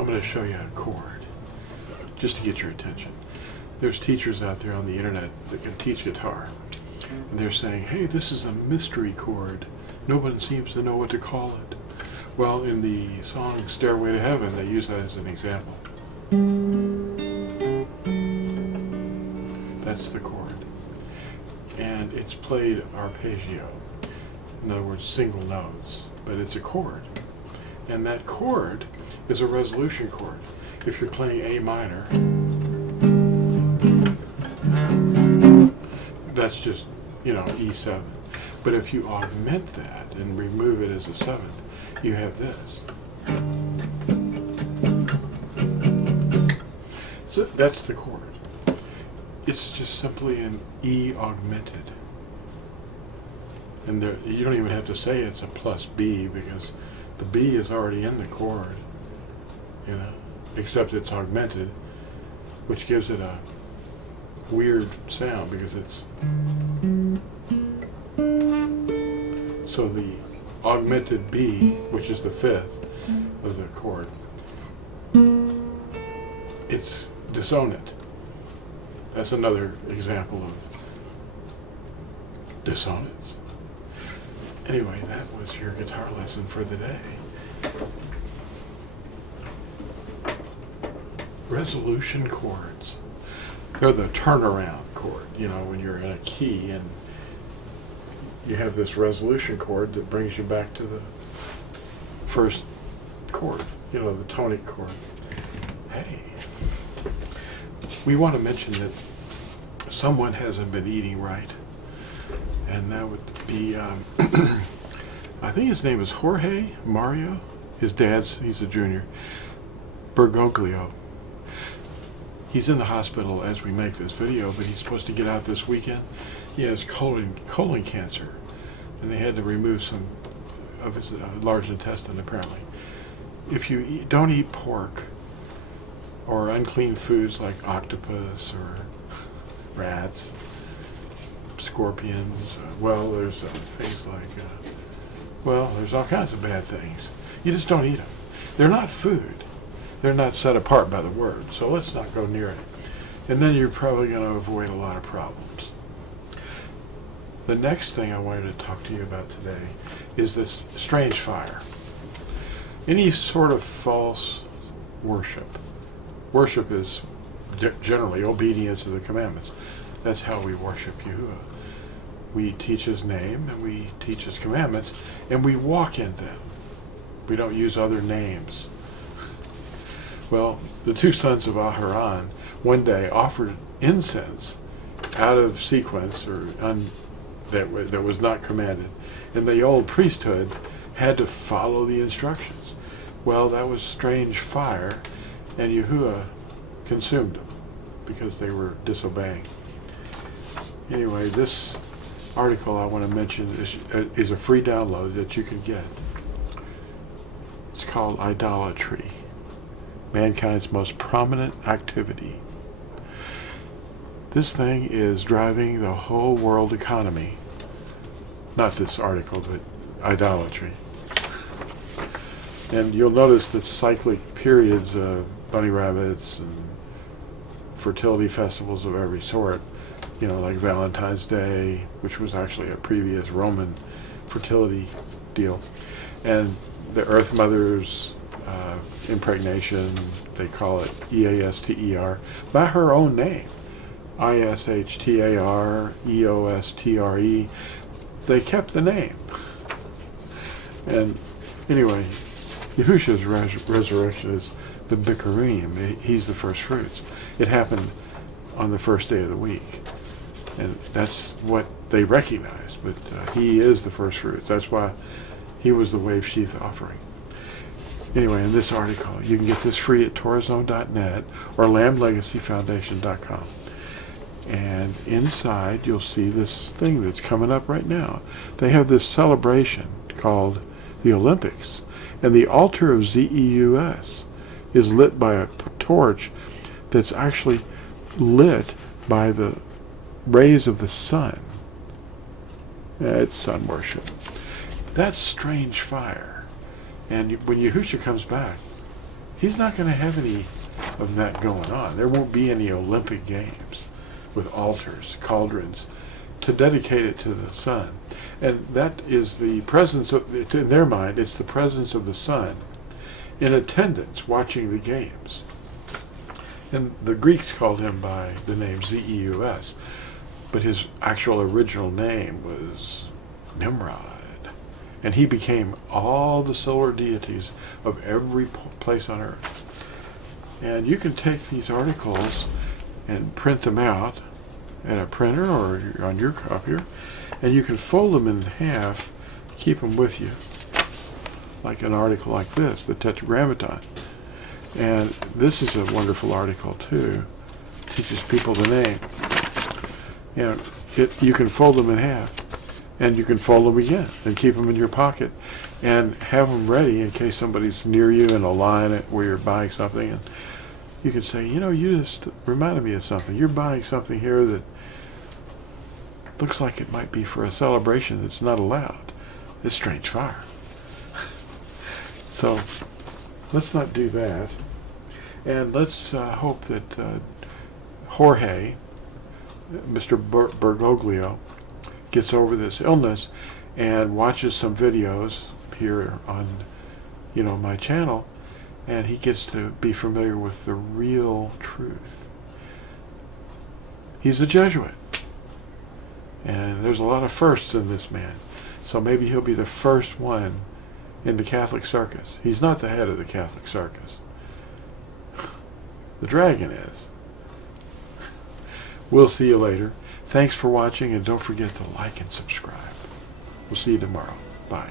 I'm going to show you a chord, just to get your attention. There's teachers out there on the internet that can teach guitar. And they're saying, hey, this is a mystery chord. No one seems to know what to call it. Well, in the song Stairway to Heaven, they use that as an example. That's the chord. And it's played arpeggio. In other words, single notes. But it's a chord. And that chord is a resolution chord. If you're playing A minor, that's just, E7. But if you augment that and remove it as a seventh, you have this. So that's the chord. It's just simply an E augmented. And there, you don't even have to say it's a plus B, because the B is already in the chord, except it's augmented, which gives it a weird sound because it's... So the augmented B, which is the fifth of the chord, it's dissonant. That's another example of dissonance. Anyway, that was your guitar lesson for the day. Resolution chords. They're the turnaround chord, when you're in a key and you have this resolution chord that brings you back to the first chord, the tonic chord. Hey, we want to mention that someone hasn't been eating right, and that would be, I think his name is Jorge Mario. His he's a junior, Bergoglio. He's in the hospital as we make this video, but he's supposed to get out this weekend. He has colon cancer, and they had to remove some of his large intestine, apparently. If you don't eat pork or unclean foods like octopus or rats, scorpions, there's things like, there's all kinds of bad things. You just don't eat them. They're not food. They're not set apart by the word, so let's not go near it. And then you're probably going to avoid a lot of problems. The next thing I wanted to talk to you about today is this strange fire. Any sort of false worship. Worship is generally obedience to the commandments. That's how we worship Yahuwah. We teach his name and we teach his commandments and we walk in them. We don't use other names. Well, the two sons of Aharon one day offered incense out of sequence that was not commanded, and the old priesthood had to follow the instructions. Well, that was strange fire, and Yahuwah consumed them because they were disobeying. Anyway, this article I want to mention is a free download that you can get. It's called Idolatry, Mankind's Most Prominent Activity. This thing is driving the whole world economy. Not this article, but idolatry. And you'll notice the cyclic periods of bunny rabbits and fertility festivals of every sort, like Valentine's Day, which was actually a previous Roman fertility deal, and the Earth Mother's impregnation, they call it Easter, by her own name, Ishtar, Eostre. They kept the name. And anyway, Yahusha's resurrection is the Bikurim. He's the first fruits. It happened on the first day of the week. And that's what they recognize. But he is the first fruits. That's why he was the wave sheath offering. Anyway, in this article, you can get this free at TorahZone.net or LambLegacyFoundation.com. And inside, you'll see this thing that's coming up right now. They have this celebration called the Olympics. And the altar of Zeus is lit by a torch that's actually lit by the rays of the sun. It's sun worship. That's strange fire. And when Yahusha comes back, He's not going to have any of that going on. There won't be any Olympic Games with altars, cauldrons, to dedicate it to the sun. And that is the presence of, in their mind, it's the presence of the sun in attendance watching the games. And the Greeks called him by the name Zeus, but his actual original name was Nimrod. And he became all the solar deities of every place on earth. And you can take these articles and print them out at a printer or on your copier, and you can fold them in half, keep them with you, like an article like this, the Tetragrammaton. And this is a wonderful article too. Teaches people the name. And you can fold them in half, and you can fold them again and keep them in your pocket and have them ready in case somebody's near you in a line where you're buying something, and you can say, you know, you just reminded me of something. You're buying something here that looks like it might be for a celebration that's not allowed. It's strange fire. So let's not do that. And let's hope that Jorge, Mr. Bergoglio, gets over this illness and watches some videos here on, my channel, and he gets to be familiar with the real truth. He's a Jesuit, and there's a lot of firsts in this man. So maybe he'll be the first one in the Catholic circus. He's not the head of the Catholic circus. The dragon is. We'll see you later. Thanks for watching, and don't forget to like and subscribe. We'll see you tomorrow. Bye.